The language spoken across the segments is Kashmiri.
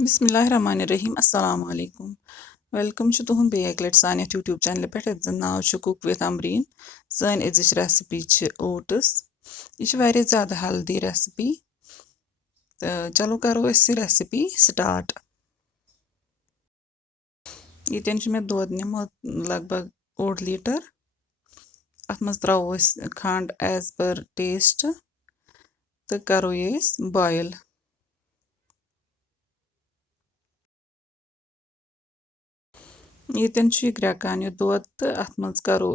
बिस्मिल्लाहिर्रहमानिर्रहीम अस्सलाम वालेकुम वेलकम तुहद बे एक लट सान यूट्यूब चैनल पे जन नाव कुक विद अमरीन सन अजिच रेसिपी ओट्स यह ज़्यादा हेल्दी रेसिपी तो चलो करो रेसिपी स्टार्ट ये मे दोद निमुत लगभग 1 लीटर अत मज त्रो खंड एज पर टेस्ट तो करो ये बॉयल ये ग्रेकान यह दोद तो अत मज करो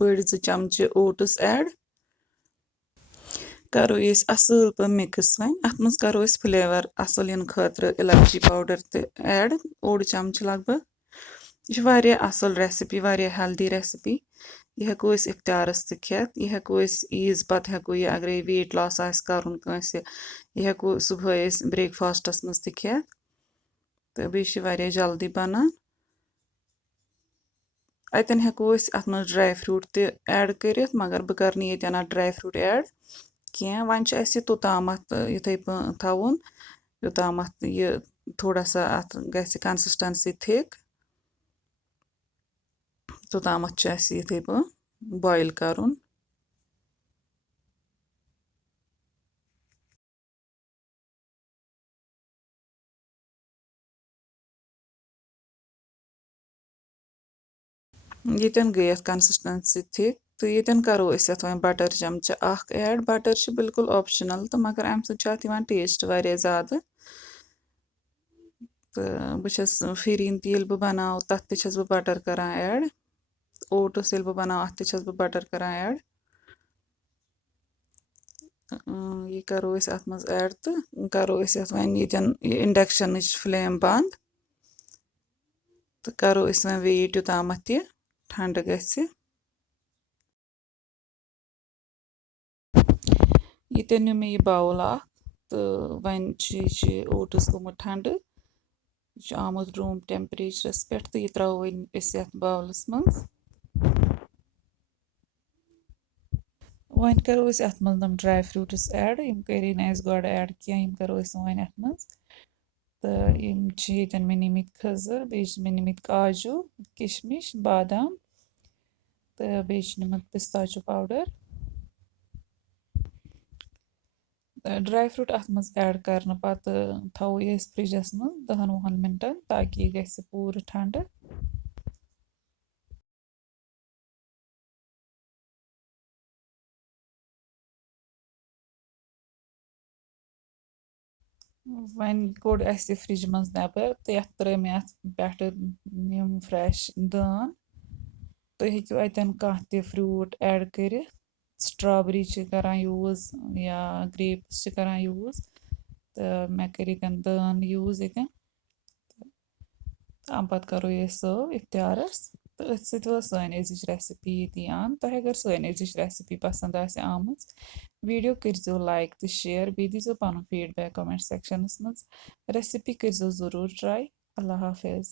बड़ 2 चमचे ओट्स ऐड करो असल पे मिक्स वन अत मज करो फ्लेवर असल इन खतर इलायची पाउडर तो ऐड 1 चमच लगभग यह असल रेसिपी हेल्दी रेसिपी यह हेको इफ्तारस ते खेत यह हेको ईज पत हेको यह अगर वेट लॉस करन कंसे यह हेको सुबह ब्रेकफास्टस मज ते खेत तो बे जल्दी बनान अतन हेको अत मज ड्राई फ्रूट ते ऐड करित मगर बह कर ये ड्राई फ्रूट ऐड कह वन तोतामत युथे थवन योतामत यह थोड़ा सा अत गसी कंसिस्टेंसी थिक तोतामत ये बॉयल करुन ये गई कंसिस्टेंसी थिक तो ये करो वो बटर चमचा ऐड बटर बिल्कुल ऑप्शनल तो मगर अम सत टेस्ट वारिया ज़्यादा तो बस फिरीन तेल बह बनाव तथ बह बटर करान ऐड ओट्स ये बह बनाव अत बह बटर करान ऐड ये करो अत मज ऐड तो करो वन ये इंडक्शन फ्लेम बंद तो करो वन वेट योतामत यह ठंड गसी ये नु मे यह बाउल तो वन ओट्स गोमुत ठंड यह आमुत रूम टेम्परेचरस पे तो यह त्रो वन बाउलस मज वन करो अत मज नम ड्राई फ्रूट्स ऐड यम करे गड ऐड कह करो वन अत मज तो ये मे निमित खजर बे मे निमित काजू किशमिश बादाम तो बे निमुत पिस्ताचो पाउडर ड्राई फ्रूट अत मज ऐड कर पत थो ये फ्रिजस मज 10-20 मिनटन ताकि यह गसी पूर ठंड वन कोड़ फ्रिज मज नबर तो ये त्रे मे अत पे फ्रेश दान तो हेकु अतन कह ते फ्रूट ऐड कर स्ट्रॉबेरी करान यूज या ग्रेप्स करान यूज तो मे कर दान यूज ये अम पत करो ये सर्व इफ्तारस तो अथ सन अजिच रेसिपी ये आन तह अगर सन अजिच रेसिपी पसंद आम वीडियो करो लाइक तो शेयर बे दीजो पन फीडबैक कमेंट सेक्शनस मज रेसिपी करो ज़रूर ट्राई अल्लाह हाफिज़।